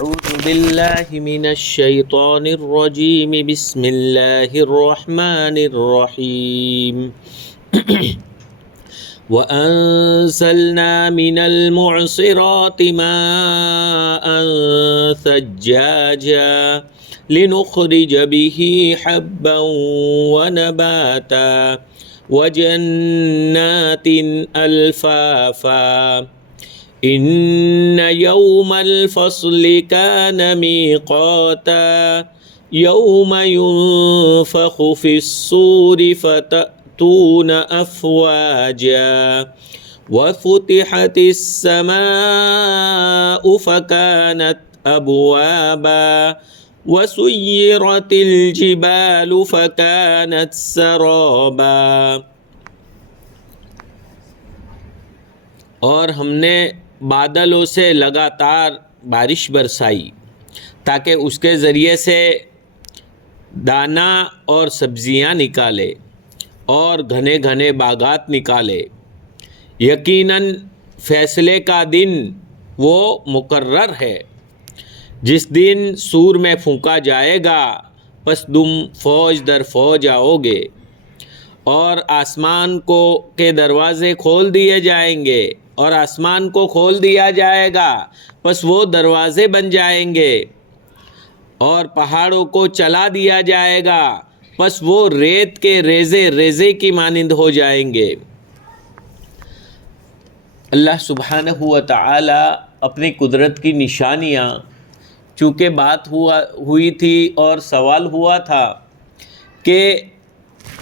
أعوذ بالله من الشيطان الرجيم بسم الله الرحمن الرحيم وأنزلنا من المعصرات ماء ثجاجا لنخرج به حبا ونباتا وجنات ألفافا إن يوم الفصل كان ميقاتا يوم ينفخ في الصور فتأتون أفواجا وفتحت السماء فكانت أبوابا وسيرت الجبال فكانت سرابا. اور ہم نے بادلوں سے لگاتار بارش برسائی تاکہ اس کے ذریعے سے دانا اور سبزیاں نکالے اور گھنے گھنے باغات نکالے. یقیناً فیصلے کا دن وہ مقرر ہے جس دن سور میں پھونکا جائے گا، پس تم فوج در فوج آؤ گے اور آسمان کے دروازے کھول دیے جائیں گے اور آسمان کو کھول دیا جائے گا، پس وہ دروازے بن جائیں گے اور پہاڑوں کو چلا دیا جائے گا، پس وہ ریت کے ریزے ریزے کی مانند ہو جائیں گے. اللہ سبحانہ و تعالی اپنی قدرت کی نشانیاں، چونکہ بات ہوئی تھی اور سوال ہوا تھا کہ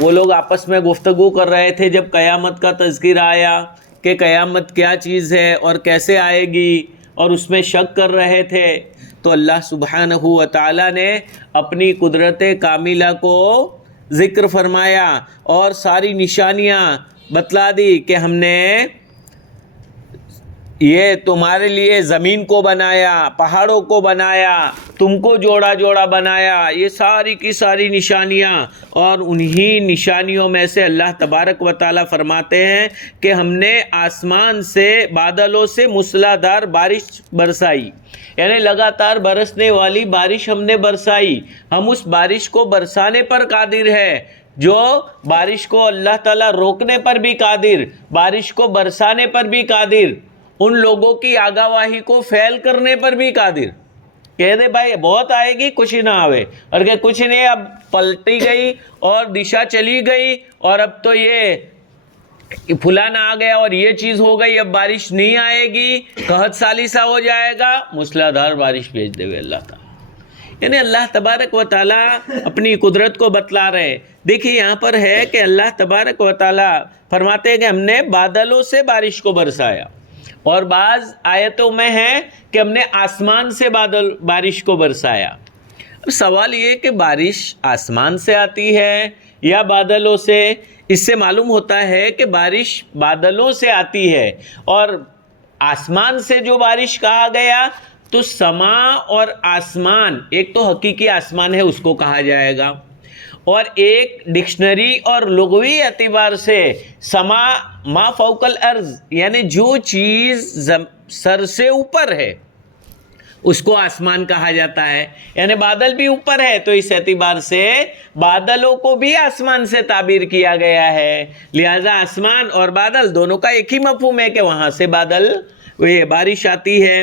وہ لوگ آپس میں گفتگو کر رہے تھے جب قیامت کا تذکرہ آیا کہ قیامت کیا چیز ہے اور کیسے آئے گی، اور اس میں شک کر رہے تھے، تو اللہ سبحانہ و تعالی نے اپنی قدرت کاملہ کو ذکر فرمایا اور ساری نشانیاں بتلا دی کہ ہم نے یہ تمہارے لیے زمین کو بنایا، پہاڑوں کو بنایا، تم کو جوڑا جوڑا بنایا، یہ ساری کی ساری نشانیاں. اور انہی نشانیوں میں سے اللہ تبارک و تعالیٰ فرماتے ہیں کہ ہم نے آسمان سے بادلوں سے موسلادھار بارش برسائی، یعنی لگاتار برسنے والی بارش ہم نے برسائی. ہم اس بارش کو برسانے پر قادر ہے، جو بارش کو اللہ تعالیٰ روکنے پر بھی قادر، بارش کو برسانے پر بھی قادر، ان لوگوں کی آگاہی کو فیل کرنے پر بھی قادر. کہہ دے بھائی بہت آئے گی، کچھ نہ آوے، اور کہ کچھ نہیں، اب پلٹی گئی اور دشا چلی گئی اور اب تو یہ پھلانا آ گیا اور یہ چیز ہو گئی، اب بارش نہیں آئے گی، قحط سالی سا ہو جائے گا، موسلادھار بارش بھیج دے گے اللہ تعالیٰ. یعنی اللہ تبارک و تعالیٰ اپنی قدرت کو بتلا رہے. دیکھیے یہاں پر ہے کہ اللہ تبارک و تعالیٰ فرماتے ہیں کہ ہم نے بادلوں سے بارش کو برسایا، اور بعض آیتوں میں ہے کہ ہم نے آسمان سے بارش کو برسایا. اب سوال یہ کہ بارش آسمان سے آتی ہے یا بادلوں سے؟ اس سے معلوم ہوتا ہے کہ بارش بادلوں سے آتی ہے، اور آسمان سے جو بارش کہا گیا تو سما اور آسمان، ایک تو حقیقی آسمان ہے اس کو کہا جائے گا، اور ایک ڈکشنری اور لغوی اعتبار سے سما ما فوق الارض، یعنی جو چیز سر سے اوپر ہے اس کو آسمان کہا جاتا ہے. یعنی بادل بھی اوپر ہے تو اس اعتبار سے بادلوں کو بھی آسمان سے تعبیر کیا گیا ہے. لہذا آسمان اور بادل دونوں کا ایک ہی مفہوم ہے کہ وہاں سے بارش آتی ہے.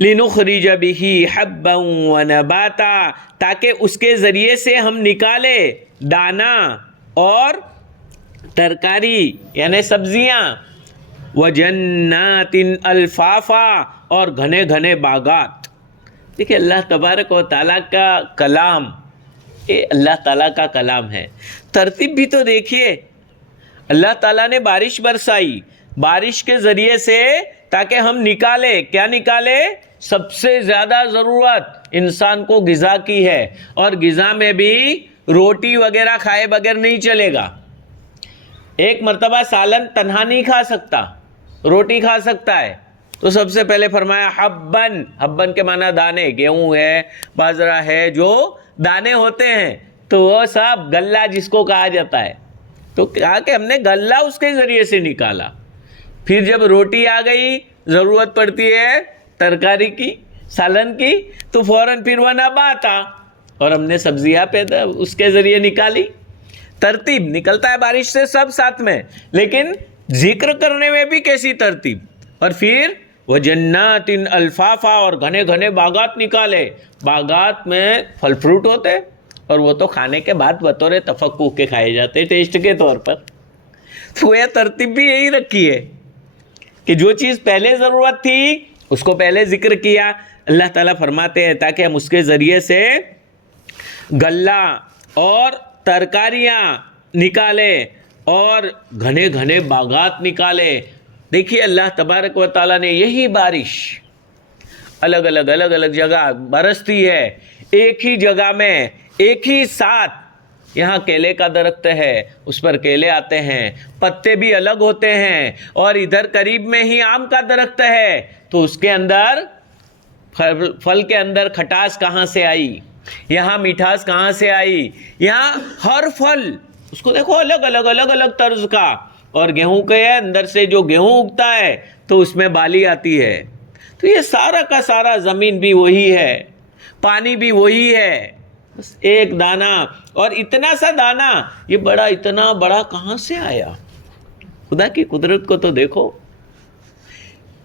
لِنُخْرِجَ بِهِ حَبًّا وَنَبَاتًا، تاکہ اس کے ذریعے سے ہم نکالے دانا اور ترکاری یعنی سبزیاں، وَجَنَّاتٍ أَلْفَافًا، اور گھنے گھنے باغات. دیکھیں اللہ تبارک و تعالیٰ کا کلام، یہ اللہ تعالیٰ کا کلام ہے. ترتیب بھی تو دیکھیے، اللہ تعالیٰ نے بارش برسائی، بارش کے ذریعے سے تاکہ ہم نکالے، کیا نکالے؟ سب سے زیادہ ضرورت انسان کو غذا کی ہے، اور غذا میں بھی روٹی وغیرہ کھائے بغیر نہیں چلے گا. ایک مرتبہ سالن تنہا نہیں کھا سکتا، روٹی کھا سکتا ہے. تو سب سے پہلے فرمایا حبن، حبن کے معنی دانے، گیہوں ہے، باجرہ ہے، جو دانے ہوتے ہیں تو وہ سب غلہ جس کو کہا جاتا ہے. تو کہا کہ ہم نے غلہ اس کے ذریعے سے نکالا. پھر جب روٹی آ گئی ضرورت پڑتی ہے ترکاری کی، سالن کی تو فوراً پھر وہ نبات آ اور ہم نے سبزیاں پیدا اس کے ذریعے نکالی. ترتیب نکلتا ہے بارش سے سب ساتھ میں, لیکن ذکر کرنے میں بھی کیسی ترتیب. اور پھر وہ جنات الفافا اور گھنے گھنے باغات نکالے. باغات میں پھل فروٹ ہوتے اور وہ تو کھانے کے بعد بطور تفقع کے کھائے جاتے ٹیسٹ کے طور پر. تو یہ ترتیب بھی یہی رکھی ہے کہ جو چیز پہلے ضرورت تھی اس کو پہلے ذکر کیا. اللہ تعالیٰ فرماتے ہیں تاکہ ہم اس کے ذریعے سے غلہ اور ترکاریاں نکالے اور گھنے گھنے باغات نکالے. دیکھیے اللہ تبارک و تعالیٰ نے یہی بارش الگ الگ جگہ برستی ہے. ایک ہی جگہ میں ایک ہی ساتھ یہاں کیلے کا درخت ہے, اس پر کیلے آتے ہیں, پتے بھی الگ ہوتے ہیں, اور ادھر قریب میں ہی آم کا درخت ہے تو اس کے اندر پھل کے اندر کھٹاس کہاں سے آئی, یہاں میٹھاس کہاں سے آئی. یہاں ہر پھل اس کو دیکھو الگ طرز کا. اور گیہوں کے اندر سے جو گیہوں اگتا ہے تو اس میں بالی آتی ہے. تو یہ سارا کا سارا زمین بھی وہی ہے, پانی بھی وہی ہے, بس ایک دانہ. اور اتنا سا دانہ یہ اتنا بڑا کہاں سے آیا؟ خدا کی قدرت کو تو دیکھو.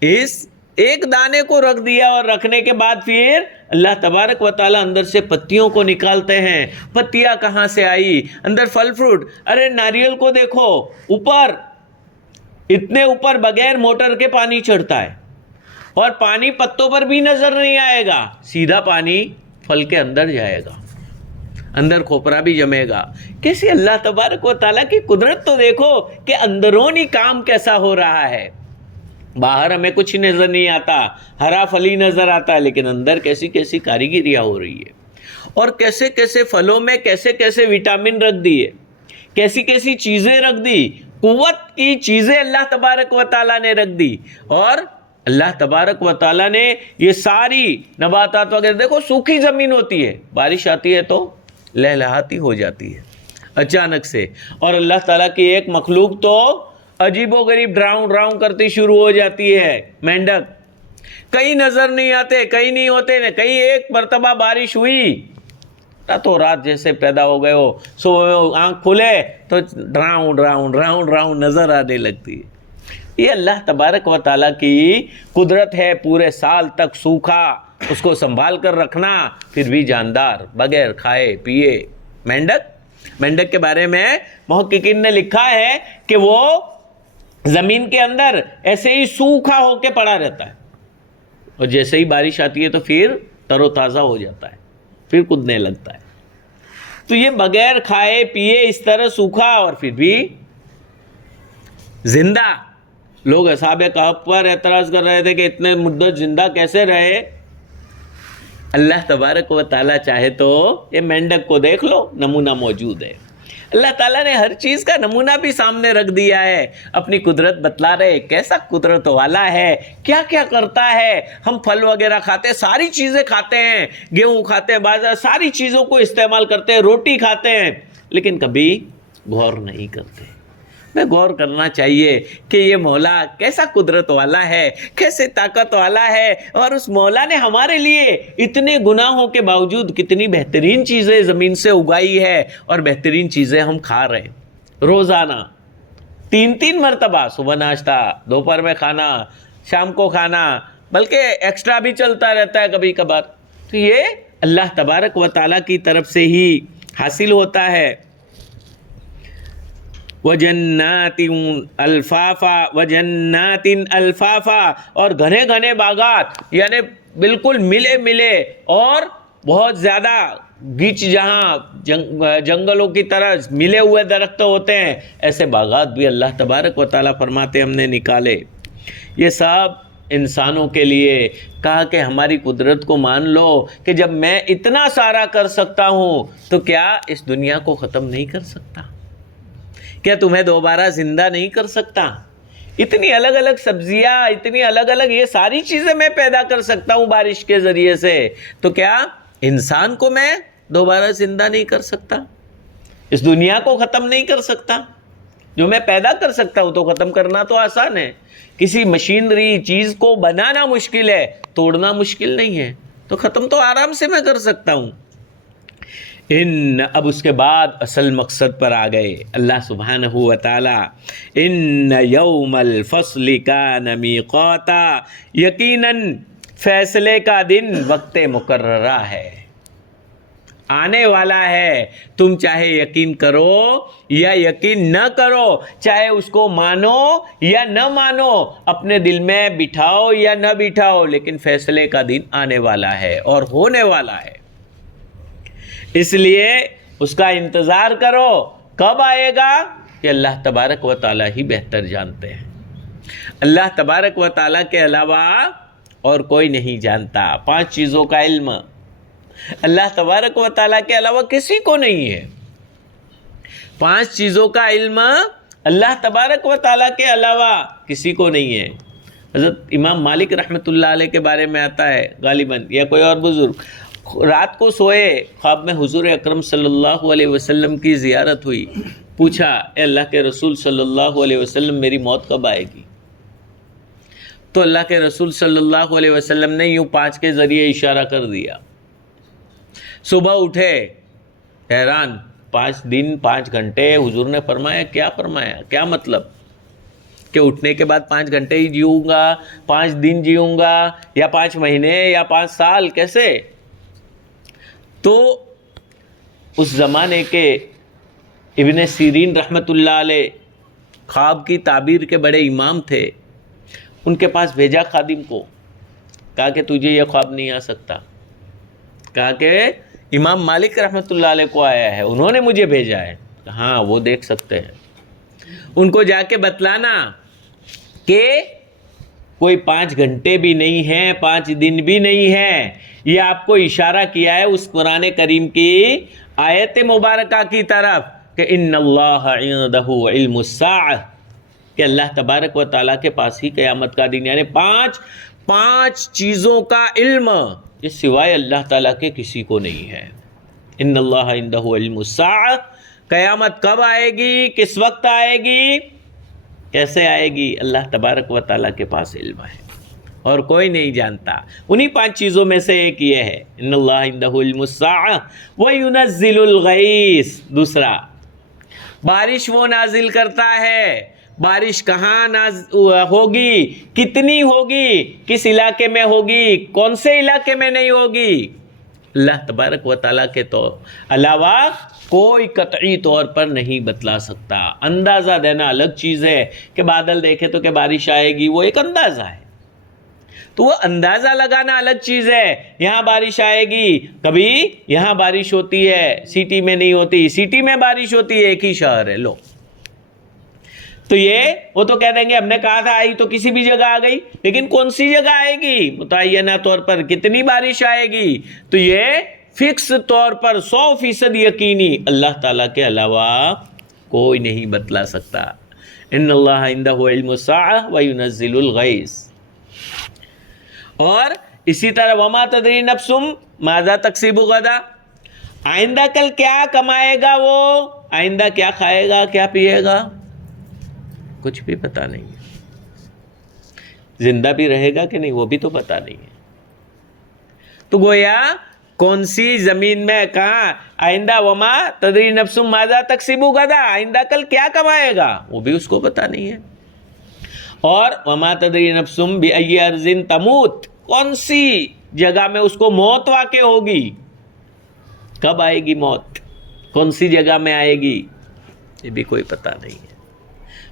اس ایک دانے کو رکھ دیا اور رکھنے کے بعد پھر اللہ تبارک و تعالیٰ اندر سے پتیوں کو نکالتے ہیں. پتیاں کہاں سے آئی؟ اندر پھل فروٹ. ارے ناریل کو دیکھو, اوپر اتنے اوپر بغیر موٹر کے پانی چڑھتا ہے اور پانی پتوں پر بھی نظر نہیں آئے گا, سیدھا پانی پھل کے اندر جائے گا, اندر کھوپرا بھی جمے گا. کیسی اللہ تبارک و تعالیٰ کی قدرت تو دیکھو کہ اندرونی کام کیسا ہو رہا ہے. باہر ہمیں کچھ نظر نہیں آتا, ہرا پھلی نظر آتا ہے, لیکن اندر کیسی کیسی کاریگریاں ہو رہی ہے. اور کیسے کیسے پھلوں میں کیسے کیسے وٹامن رکھ دیے, کیسی کیسی چیزیں رکھ دی, قوت کی چیزیں اللہ تبارک و تعالیٰ نے رکھ دی. اور اللہ تبارک و تعالیٰ نے یہ ساری نباتات وغیرہ دیکھو, سوکھی زمین ہوتی ہے, بارش آتی ہے تو لہلہاتی ہو جاتی ہے اچانک سے. اور اللہ تعالیٰ کی ایک مخلوق تو عجیب و غریب ڈراؤں کرتی شروع ہو جاتی ہے. مینڈک کہیں نظر نہیں آتے, کہیں نہیں ہوتے, کہیں ایک مرتبہ بارش ہوئی تو رات جیسے پیدا ہو گئے ہو, سو آنکھ کھلے تو ڈراؤں نظر آنے لگتی ہے. یہ اللہ تبارک و تعالیٰ کی قدرت ہے. پورے سال تک سوکھا اس کو سنبھال کر رکھنا, پھر بھی جاندار بغیر کھائے پیے. مینڈک کے بارے میں محققین نے لکھا ہے کہ وہ زمین کے اندر ایسے ہی سوکھا ہو کے پڑا رہتا ہے, اور جیسے ہی بارش آتی ہے تو پھر تر و تازہ ہو جاتا ہے, پھر کودنے لگتا ہے. تو یہ بغیر کھائے پیے اس طرح سوکھا اور پھر بھی زندہ. لوگ اصحاب کہف پر اعتراض کر رہے تھے کہ اتنے مدت زندہ کیسے رہے. اللہ تبارک و تعالیٰ چاہے تو یہ مینڈک کو دیکھ لو, نمونہ موجود ہے. اللہ تعالیٰ نے ہر چیز کا نمونہ بھی سامنے رکھ دیا ہے, اپنی قدرت بتلا رہے کیسا قدرت والا ہے, کیا کیا کرتا ہے. ہم پھل وغیرہ کھاتے ہیں, ساری چیزیں کھاتے ہیں, گیہوں کھاتے ہیں, بازار ساری چیزوں کو استعمال کرتے ہیں, روٹی کھاتے ہیں, لیکن کبھی غور نہیں کرتے. میں غور کرنا چاہیے کہ یہ مولا کیسا قدرت والا ہے, کیسے طاقت والا ہے, اور اس مولا نے ہمارے لیے اتنے گناہوں کے باوجود کتنی بہترین چیزیں زمین سے اگائی ہے, اور بہترین چیزیں ہم کھا رہے ہیں روزانہ 3 مرتبہ, صبح ناشتہ, دوپہر میں کھانا, شام کو کھانا, بلکہ ایکسٹرا بھی چلتا رہتا ہے کبھی کبھار. تو یہ اللہ تبارک و تعالیٰ کی طرف سے ہی حاصل ہوتا ہے. وَجَنَّاتٍ الْفَافًا اور گھنے گھنے باغات, یعنی بالکل ملے اور بہت زیادہ گیچ, جہاں جنگلوں کی طرح ملے ہوئے درخت ہوتے ہیں, ایسے باغات بھی اللہ تبارک و تعالیٰ فرماتے ہم نے نکالے. یہ سب انسانوں کے لیے کہا کہ ہماری قدرت کو مان لو کہ جب میں اتنا سارا کر سکتا ہوں تو کیا اس دنیا کو ختم نہیں کر سکتا؟ کیا تمہیں دوبارہ زندہ نہیں کر سکتا؟ اتنی الگ الگ سبزیاں, اتنی الگ الگ یہ ساری چیزیں میں پیدا کر سکتا ہوں بارش کے ذریعے سے, تو کیا انسان کو میں دوبارہ زندہ نہیں کر سکتا؟ اس دنیا کو ختم نہیں کر سکتا؟ جو میں پیدا کر سکتا ہوں تو ختم کرنا تو آسان ہے. کسی مشینری چیز کو بنانا مشکل ہے، توڑنا مشکل نہیں ہے، تو ختم تو آرام سے میں کر سکتا ہوں. اب اس کے بعد اصل مقصد پر آ گئے اللہ سبحانہ و تعالی. ان یوم الفصل کان میقاتا، یقیناً فیصلے کا دن وقت مقررہ ہے، آنے والا ہے. تم چاہے یقین کرو یا یقین نہ کرو، چاہے اس کو مانو یا نہ مانو، اپنے دل میں بٹھاؤ یا نہ بٹھاؤ، لیکن فیصلے کا دن آنے والا ہے اور ہونے والا ہے. اس لیے اس کا انتظار کرو. کب آئے گا کہ اللہ تبارک و تعالیٰ ہی بہتر جانتے ہیں. اللہ تبارک و تعالیٰ کے علاوہ اور کوئی نہیں جانتا. 5 چیزوں کا علم اللہ تبارک و تعالیٰ کے علاوہ کسی کو نہیں ہے. 5 چیزوں کا علم اللہ تبارک و تعالیٰ کے علاوہ کسی کو نہیں ہے. حضرت امام مالک رحمۃ اللہ علیہ کے بارے میں آتا ہے غالباً، یا کوئی اور بزرگ، رات کو سوئے، خواب میں حضور اکرم صلی اللہ علیہ وسلم کی زیارت ہوئی. پوچھا، اے اللہ کے رسول صلی اللہ علیہ وسلم، میری موت کب آئے گی؟ تو اللہ کے رسول صلی اللہ علیہ وسلم نے یوں 5 کے ذریعے اشارہ کر دیا. صبح اٹھے حیران، 5 دن 5 گھنٹے حضور نے فرمایا. کیا فرمایا؟ کیا مطلب کہ اٹھنے کے بعد 5 گھنٹے ہی جیوں گا، 5 دن جیوں گا، یا 5 مہینے یا 5 سال؟ کیسے؟ تو اس زمانے کے ابن سیرین رحمۃ اللہ علیہ خواب کی تعبیر کے بڑے امام تھے. ان کے پاس بھیجا خادم کو، کہا کہ تجھے یہ خواب نہیں آ سکتا. کہا کہ امام مالک رحمۃ اللہ علیہ کو آیا ہے، انہوں نے مجھے بھیجا ہے. ہاں وہ دیکھ سکتے ہیں. ان کو جا کے بتلانا کہ کوئی 5 گھنٹے بھی نہیں ہیں، 5 دن بھی نہیں ہیں. یہ آپ کو اشارہ کیا ہے اس قرآن کریم کی آیت مبارکہ کی طرف کہ ان اللہ عنده علم الساعہ، کہ اللہ تبارک و تعالیٰ کے پاس ہی قیامت کا دن، یعنی 5 چیزوں کا علم یہ سوائے اللہ تعالیٰ کے کسی کو نہیں ہے. ان اللہ عنده علم الساعہ، قیامت کب آئے گی، کس وقت آئے گی، کیسے آئے گی، اللہ تبارک و تعالیٰ کے پاس علم ہے اور کوئی نہیں جانتا. انہی 5 چیزوں میں سے ایک یہ ہے، ان اللہ عنده علم الساعہ وینزل الغیث. دوسرا، بارش وہ نازل کرتا ہے. بارش کہاں ہوگی، کتنی ہوگی، کس علاقے میں ہوگی، کون سے علاقے میں نہیں ہوگی، اللہ تبارک و تعالیٰ کے تو علاوہ کوئی قطعی طور پر نہیں بتلا سکتا. اندازہ دینا الگ چیز ہے کہ بادل دیکھے تو کہ بارش آئے گی، وہ ایک اندازہ ہے. تو وہ اندازہ لگانا الگ چیز ہے. یہاں بارش آئے گی، کبھی یہاں بارش ہوتی ہے، سٹی میں نہیں ہوتی، سٹی میں بارش ہوتی ہے، ایک ہی شہر ہے. لو تو وہ تو کہہ دیں گے ہم نے کہا تھا آئی تو کسی بھی جگہ آ گئی، لیکن کون سی جگہ آئے گی، متعینہ طور پر کتنی بارش آئے گی، تو یہ فکس طور پر 100% یقینی اللہ تعالیٰ کے علاوہ کوئی نہیں بتلا سکتا. ان اللہ عنده علم الساعہ وینزل الغیث. اور اسی طرح وما تدری نفس ماذا تکسب غدا، آئندہ کل کیا کمائے گا، وہ آئندہ کیا کھائے گا، کیا پیے گا، کچھ بھی پتہ نہیں ہے. زندہ بھی رہے گا کہ نہیں وہ بھی تو پتہ نہیں ہے. تو گویا کون سی زمین میں کہاں، آئندہ وما تدری نفس ماذا تکسب غدا، آئندہ کل کیا کمائے گا وہ بھی اس کو پتہ نہیں ہے. اور وما تدری نفس بأی ارض تموت، کون سی جگہ میں اس کو موت واقع ہوگی، کب آئے گی موت، کون سی جگہ میں آئے گی، یہ بھی کوئی پتہ نہیں ہے.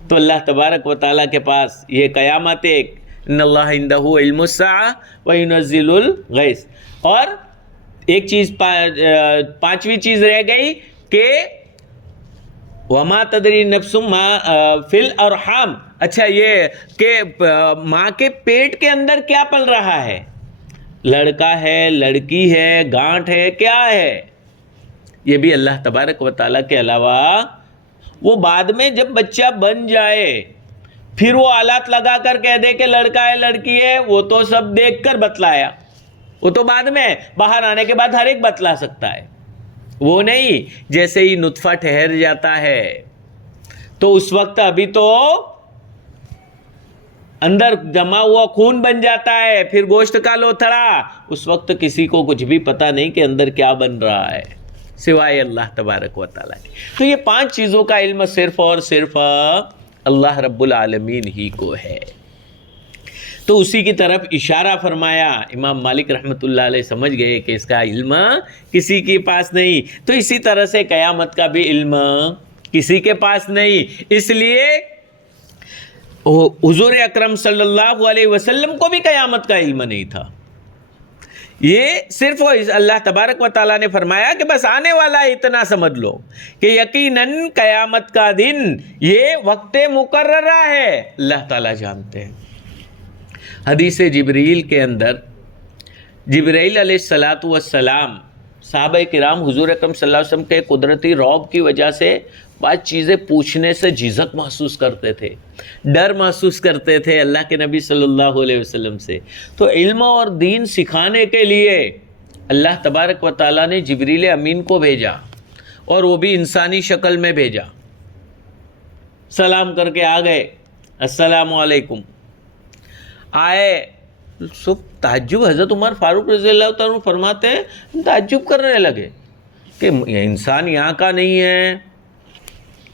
تو اللہ تبارک و تعالیٰ کے پاس یہ قیامت ایک، ان اللہ عنده علم الساعہ وینزل الغیث. اور ایک چیز 5ویں چیز رہ گئی کہ وما تدری نفس ما فی الارحام. اچھا یہ کہ ماں کے پیٹ کے اندر کیا پل رہا ہے، لڑکا ہے، لڑکی ہے، گانٹھ ہے، کیا ہے، یہ بھی اللہ تبارک و تعالیٰ کے علاوہ. وہ بعد میں جب بچہ بن جائے پھر وہ آلات لگا کر کہہ دے کہ لڑکا ہے لڑکی ہے، وہ تو سب دیکھ کر بتلایا، وہ تو بعد میں باہر آنے کے بعد ہر ایک بتلا سکتا ہے. وہ نہیں، جیسے ہی نطفہ ٹھہر جاتا ہے تو اس وقت ابھی تو اندر جمع ہوا خون بن جاتا ہے، پھر گوشت کا لوتھڑا، اس وقت کسی کو کچھ بھی پتہ نہیں کہ اندر کیا بن رہا ہے سوائے اللہ تبارک و تعالیٰ کی۔ تو یہ 5 چیزوں کا علم صرف اور صرف اللہ رب العالمین ہی کو ہے۔ تو اسی کی طرف اشارہ فرمایا، امام مالک رحمۃ اللہ علیہ سمجھ گئے کہ اس کا علم کسی کے پاس نہیں، تو اسی طرح سے قیامت کا بھی علم کسی کے پاس نہیں، اس لیے حضور اکرم صلی اللہ علیہ وسلم کو بھی قیامت کا علم نہیں تھا۔ یہ صرف اللہ تبارک و تعالیٰ نے فرمایا کہ بس آنے والا اتنا سمجھ لو کہ یقیناً قیامت کا دن یہ وقت مقررہ ہے، اللہ تعالیٰ جانتے ہیں۔ حدیث جبریل کے اندر جبرائیل علیہ السلام صحابہ کرام حضور اکرم صلی اللہ علیہ وسلم کے قدرتی رعب کی وجہ سے بعض چیزیں پوچھنے سے جھجک محسوس کرتے تھے، ڈر محسوس کرتے تھے اللہ کے نبی صلی اللہ علیہ وسلم سے۔ تو علم اور دین سکھانے کے لیے اللہ تبارک و تعالیٰ نے جبریل امین کو بھیجا، اور وہ بھی انسانی شکل میں بھیجا۔ سلام کر کے آ گئے، السلام علیکم، آئے سب تعجب، حضرت عمر فاروق رضی اللہ عنہ فرماتے ہیں ہم تعجب کرنے لگے کہ انسان یہاں کا نہیں ہے،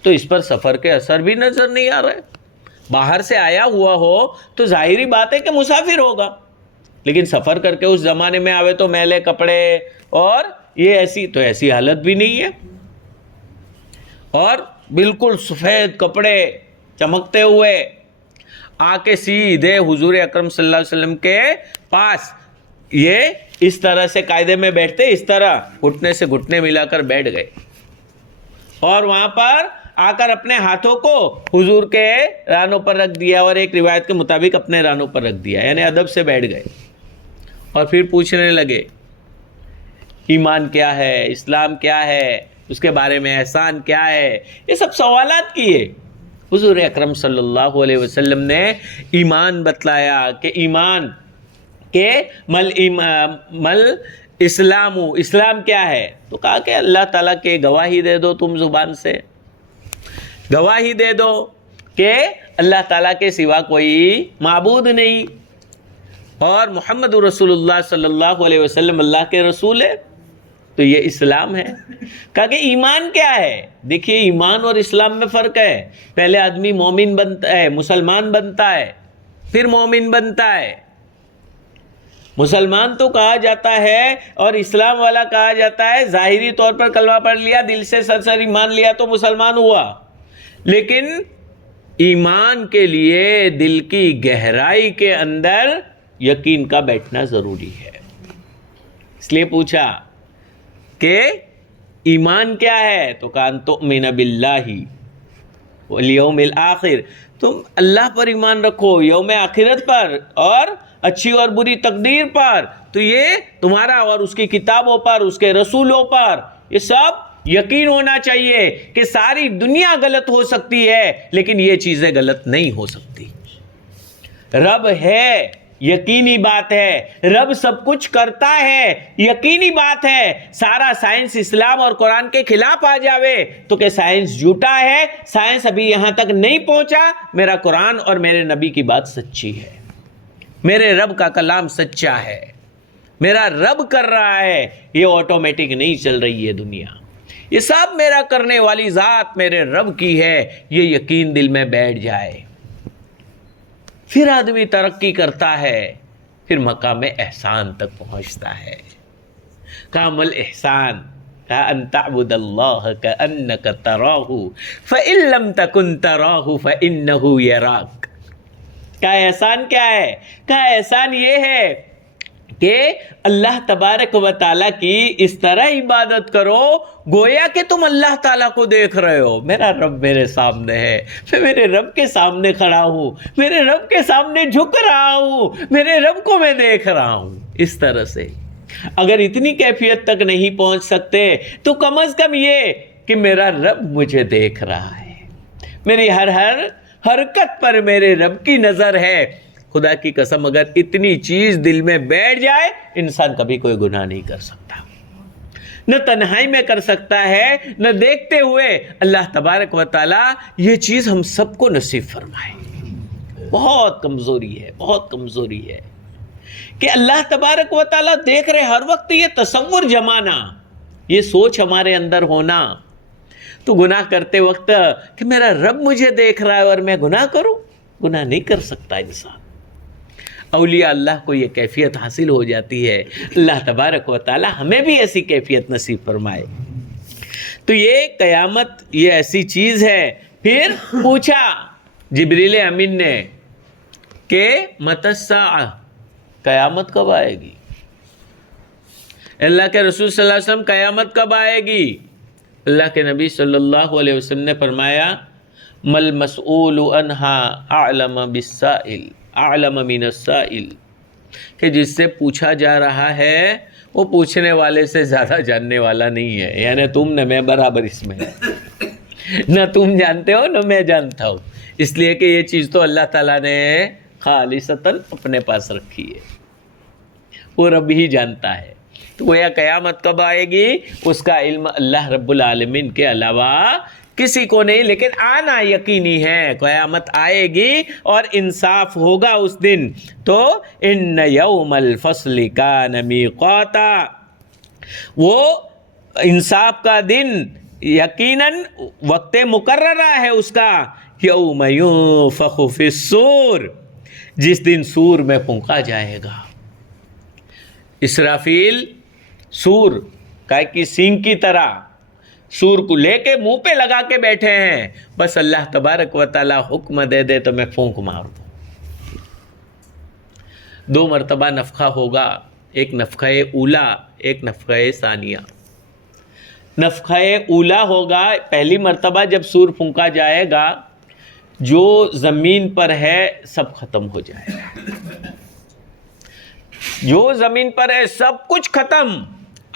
تو اس پر سفر کے اثر بھی نظر نہیں آ رہے، باہر سے آیا ہوا ہو تو ظاہری بات ہے کہ مسافر ہوگا، لیکن سفر کر کے اس زمانے میں آوے تو میلے کپڑے اور یہ ایسی حالت بھی نہیں ہے، اور بالکل سفید کپڑے چمکتے ہوئے آ کے سیدھے حضور اکرم صلی اللہ علیہ وسلم کے پاس یہ اس طرح سے قاعدے میں بیٹھتے، اس طرح گھٹنے سے گھٹنے ملا کر بیٹھ گئے، اور وہاں پر آ کر اپنے ہاتھوں کو حضور کے رانوں پر رکھ دیا، اور ایک روایت کے مطابق اپنے رانوں پر رکھ دیا، یعنی ادب سے بیٹھ گئے، اور پھر پوچھنے لگے ایمان کیا ہے، اسلام کیا ہے، اس کے بارے میں احسان کیا ہے، یہ سب سوالات کیے۔ حضور اکرم صلی اللہ علیہ وسلم نے ایمان بتلایا کہ ایمان کہ مل اسلام کیا ہے، تو کہا کہ اللہ تعالیٰ کے گواہی دے دو، تم زبان سے گواہی دے دو کہ اللہ تعالیٰ کے سوا کوئی معبود نہیں، اور محمد رسول اللہ صلی اللہ علیہ وسلم اللہ کے رسول ہے، تو یہ اسلام ہے۔ کہا کہ ایمان کیا ہے؟ دیکھیے ایمان اور اسلام میں فرق ہے، پہلے آدمی مومن بنتا ہے، مسلمان بنتا ہے، پھر مومن بنتا ہے۔ مسلمان تو کہا جاتا ہے اور اسلام والا کہا جاتا ہے، ظاہری طور پر کلمہ پڑھ لیا، دل سے سر ایمان لیا تو مسلمان ہوا، لیکن ایمان کے لیے دل کی گہرائی کے اندر یقین کا بیٹھنا ضروری ہے۔ اس لیے پوچھا کہ ایمان کیا ہے، تو کہا ان تؤمن باللہ والیوم الآخر، تم اللہ پر ایمان رکھو، یوم آخرت پر، اور اچھی اور بری تقدیر پر، تو یہ تمہارا اور اس کی کتابوں پر، اس کے رسولوں پر، یہ سب یقین ہونا چاہیے کہ ساری دنیا غلط ہو سکتی ہے لیکن یہ چیزیں غلط نہیں ہو سکتی۔ رب ہے، یقینی بات ہے، رب سب کچھ کرتا ہے، یقینی بات ہے۔ سارا سائنس اسلام اور قرآن کے خلاف آ جاوے تو کہ سائنس جھوٹا ہے، سائنس ابھی یہاں تک نہیں پہنچا، میرا قرآن اور میرے نبی کی بات سچی ہے، میرے رب کا کلام سچا ہے، میرا رب کر رہا ہے، یہ آٹومیٹک نہیں چل رہی ہے دنیا، یہ سب میرا کرنے والی ذات میرے رب کی ہے، یہ یقین دل میں بیٹھ جائے، پھر آدمی ترقی کرتا ہے، پھر مقام احسان تک پہنچتا ہے۔ کامل احسان کا ان تعبد اللہ کأنک تراہ فإن لم تکن تراہ فإنہ یراک۔ کا احسان کیا ہے؟ کا احسان یہ ہے کہ اللہ تبارک و تعالیٰ کی اس طرح عبادت کرو گویا کہ تم اللہ تعالیٰ کو دیکھ رہے ہو، میرا رب میرے سامنے ہے، میں میرے رب کے سامنے کھڑا ہوں، میرے رب کے سامنے جھک رہا ہوں، میرے رب کو میں دیکھ رہا ہوں۔ اس طرح سے اگر اتنی کیفیت تک نہیں پہنچ سکتے تو کم از کم یہ کہ میرا رب مجھے دیکھ رہا ہے، میری ہر حرکت پر میرے رب کی نظر ہے۔ خدا کی قسم اگر اتنی چیز دل میں بیٹھ جائے انسان کبھی کوئی گناہ نہیں کر سکتا، نہ تنہائی میں کر سکتا ہے، نہ دیکھتے ہوئے۔ اللہ تبارک و تعالیٰ یہ چیز ہم سب کو نصیب فرمائے۔ بہت کمزوری ہے، بہت کمزوری ہے کہ اللہ تبارک و تعالیٰ دیکھ رہے ہر وقت، یہ تصور جمانا، یہ سوچ ہمارے اندر ہونا تو گناہ کرتے وقت کہ میرا رب مجھے دیکھ رہا ہے اور میں گناہ کروں، گناہ نہیں کر سکتا انسان۔ اولیاء اللہ کو یہ کیفیت حاصل ہو جاتی ہے۔ اللہ تبارک و تعالی ہمیں بھی ایسی کیفیت نصیب فرمائے۔ تو یہ قیامت یہ ایسی چیز ہے۔ پھر پوچھا جبریل امین نے کہ متی الساعہ، قیامت کب آئے گی؟ اللہ کے رسول صلی اللہ علیہ وسلم قیامت کب آئے گی؟ اللہ کے نبی صلی اللہ علیہ وسلم نے فرمایا مل مسئول عنہا اعلم بالسائل اعلم من السائل، کہ جس سے پوچھا جا رہا ہے وہ پوچھنے والے سے زیادہ جاننے والا نہیں ہے، یعنی تم نہ میں برابر اس میں، نہ تم جانتے ہو نہ میں جانتا ہوں، اس لیے کہ یہ چیز تو اللہ تعالیٰ نے خالصتاً اپنے پاس رکھی ہے، وہ رب ہی جانتا ہے۔ تو گویا قیامت کب آئے گی اس کا علم اللہ رب العالمین کے علاوہ کسی کو نہیں، لیکن آنا یقینی ہے، قیامت آئے گی اور انصاف ہوگا اس دن۔ تو ان یوم الفصل کان میقاتا، وہ انصاف کا دن یقیناً وقت مقررہ ہے اس کا، یوم ینفخ فی الصور، جس دن سور میں پھونکا جائے گا۔ اسرافیل سور کی سینگ کی طرح سور کو لے کے منہ پہ لگا کے بیٹھے ہیں، بس اللہ تبارک و تعالی حکم دے دے تو میں پھونک مار دوں۔ 2 مرتبہ نفخہ ہوگا، ایک نفخہ اولا، ایک نفخہ ثانیہ۔ نفخہ اولا ہوگا، پہلی مرتبہ جب سور پھونکا جائے گا، جو زمین پر ہے سب ختم ہو جائے گا، جو زمین پر ہے سب کچھ ختم،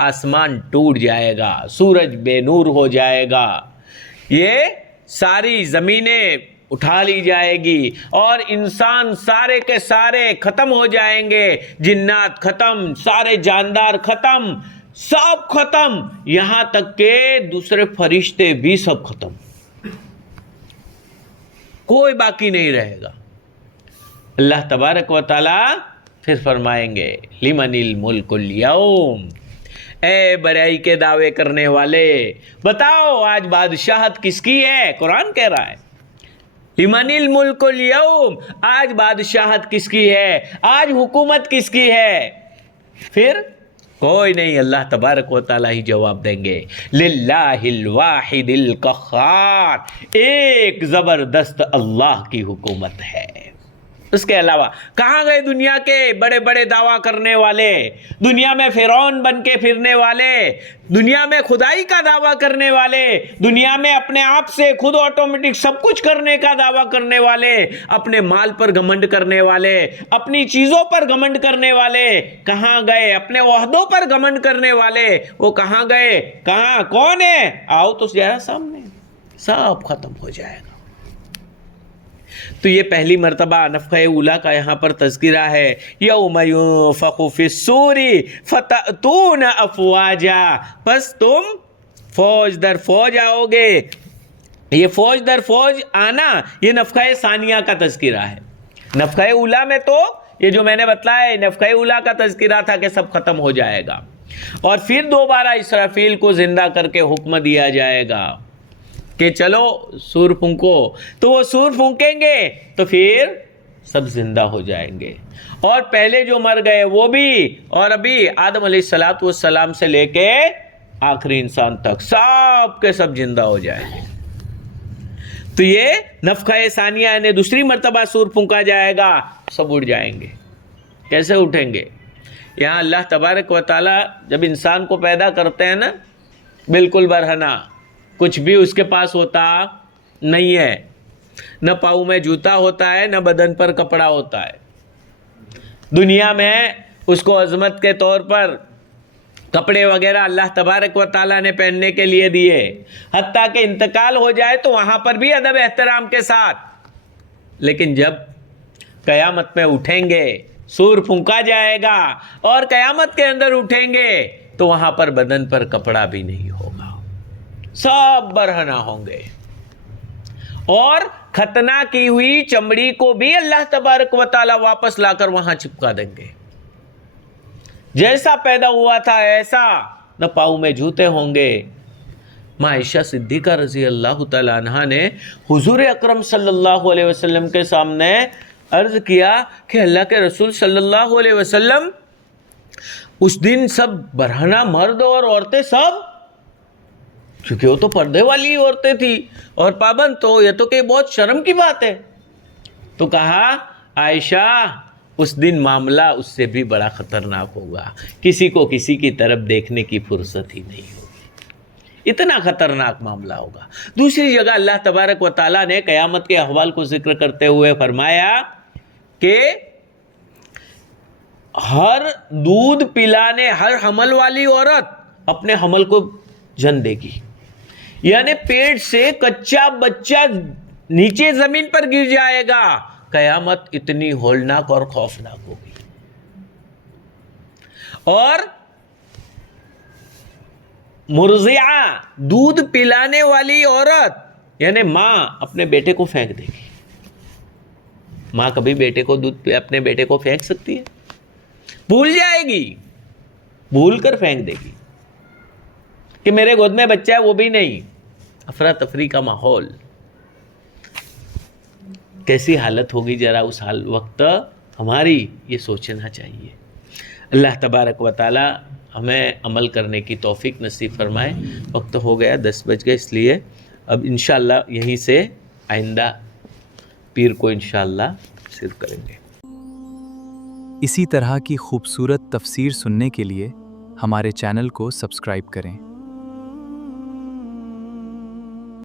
آسمان ٹوٹ جائے گا، سورج بے نور ہو جائے گا، یہ ساری زمینیں اٹھا لی جائے گی اور انسان سارے کے سارے ختم ہو جائیں گے، جنات ختم، سارے جاندار ختم، سب ختم، یہاں تک کہ دوسرے فرشتے بھی سب ختم، کوئی باقی نہیں رہے گا۔ اللہ تبارک و تعالی پھر فرمائیں گے لمن الملک اليوم، اے بڑائی کے دعوے کرنے والے بتاؤ آج بادشاہت کس کی ہے؟ قرآن کہہ رہا ہے لمن الملک اليوم، آج بادشاہت کس کی ہے، آج حکومت کس کی ہے؟ پھر کوئی نہیں، اللہ تبارک و تعالیٰ ہی جواب دیں گے للہ الواحد القہار، ایک زبردست اللہ کی حکومت ہے۔ اس کے علاوہ کہاں گئے دنیا کے بڑے بڑے دعویٰ کرنے والے، دنیا میں فرعون بن کے پھرنے والے، دنیا میں خدائی کا دعویٰ کرنے والے، دنیا میں اپنے آپ سے خود آٹومیٹک سب کچھ کرنے کا دعویٰ کرنے والے، اپنے مال پر گھمنڈ کرنے والے، اپنی چیزوں پر گھمنڈ کرنے والے کہاں گئے؟ اپنے عہدوں پر گھمنڈ کرنے والے وہ کہاں گئے؟ کہاں کون ہے؟ آؤ تو ذرا سامنے، سب ختم ہو جائے گا۔ تو یہ پہلی مرتبہ نفخہ اولا کا یہاں پر تذکرہ ہے، یوم ینفخ فی الصور فتأتون افواجا، پس تم فوج در فوج آؤ گے۔ یہ فوج در فوج آنا یہ نفخہ ثانیہ کا تذکرہ ہے۔ نفخہ اولا میں تو یہ جو میں نے بتلایا نفخہ اولا کا تذکرہ تھا کہ سب ختم ہو جائے گا، اور پھر دوبارہ اسرافیل کو زندہ کر کے حکم دیا جائے گا کہ چلو سور پھونکو، تو وہ سور پھونکیں گے تو پھر سب زندہ ہو جائیں گے، اور پہلے جو مر گئے وہ بھی، اور ابھی آدم علیہ السلام سے لے کے آخری انسان تک سب کے سب زندہ ہو جائیں گے۔ تو یہ نفخہ ثانیہ یعنی دوسری مرتبہ سور پھونکا جائے گا، سب اٹھ جائیں گے۔ کیسے اٹھیں گے؟ یہاں اللہ تبارک و تعالیٰ جب انسان کو پیدا کرتے ہیں نا، بالکل برہنہ، کچھ بھی اس کے پاس ہوتا نہیں ہے، نہ پاؤں میں جوتا ہوتا ہے، نہ بدن پر کپڑا ہوتا ہے۔ دنیا میں اس کو عظمت کے طور پر کپڑے وغیرہ اللہ تبارک و تعالیٰ نے پہننے کے لیے دیے، حتیٰ کہ انتقال ہو جائے تو وہاں پر بھی ادب احترام کے ساتھ، لیکن جب قیامت میں اٹھیں گے، سور پھونکا جائے گا اور قیامت کے اندر اٹھیں گے تو وہاں پر بدن پر کپڑا بھی نہیں ہوگا، سب برہنہ ہوں گے، اور ختنہ کی ہوئی چمڑی کو بھی اللہ تبارک و تعالی واپس لا کر وہاں چپکا دیں گے، جیسا پیدا ہوا تھا ایسا، نہ پاؤں میں جوتے ہوں گے۔ ماں عائشہ صدیقہ رضی اللہ تعالیٰ عنہ نے حضور اکرم صلی اللہ علیہ وسلم کے سامنے عرض کیا کہ اللہ کے رسول صلی اللہ علیہ وسلم، اس دن سب برہنہ مرد اور عورتیں سب، کیونکہ وہ تو پردے والی عورتیں تھی اور پابند، تو یہ تو کہ بہت شرم کی بات ہے۔ تو کہا عائشہ اس دن معاملہ اس سے بھی بڑا خطرناک ہوگا، کسی کو کسی کی طرف دیکھنے کی فرصت ہی نہیں ہوگی، اتنا خطرناک معاملہ ہوگا۔ دوسری جگہ اللہ تبارک و تعالیٰ نے قیامت کے احوال کو ذکر کرتے ہوئے فرمایا کہ ہر دودھ پلانے، ہر حمل والی عورت اپنے حمل کو جن دے گی، یعنی پیٹ سے کچا بچہ نیچے زمین پر گر جائے گا۔ قیامت اتنی ہولناک اور خوفناک ہوگی۔ اور مرضعہ، دودھ پلانے والی عورت یعنی ماں اپنے بیٹے کو پھینک دے گی۔ ماں کبھی اپنے بیٹے کو پھینک سکتی ہے؟ بھول جائے گی، بھول کر پھینک دے گی کہ میرے گود میں بچہ ہے، وہ بھی نہیں، افراتفری کا ماحول۔ کیسی حالت ہوگی ذرا اس وقت ہماری، یہ سوچنا چاہیے۔ اللہ تبارک و تعالی ہمیں عمل کرنے کی توفیق نصیب فرمائے۔ وقت ہو گیا، 10 بج گئے، اس لیے اب انشاءاللہ یہیں سے آئندہ پیر کو انشاءاللہ تفسیر کریں گے۔ اسی طرح کی خوبصورت تفسیر سننے کے لیے ہمارے چینل کو سبسکرائب کریں۔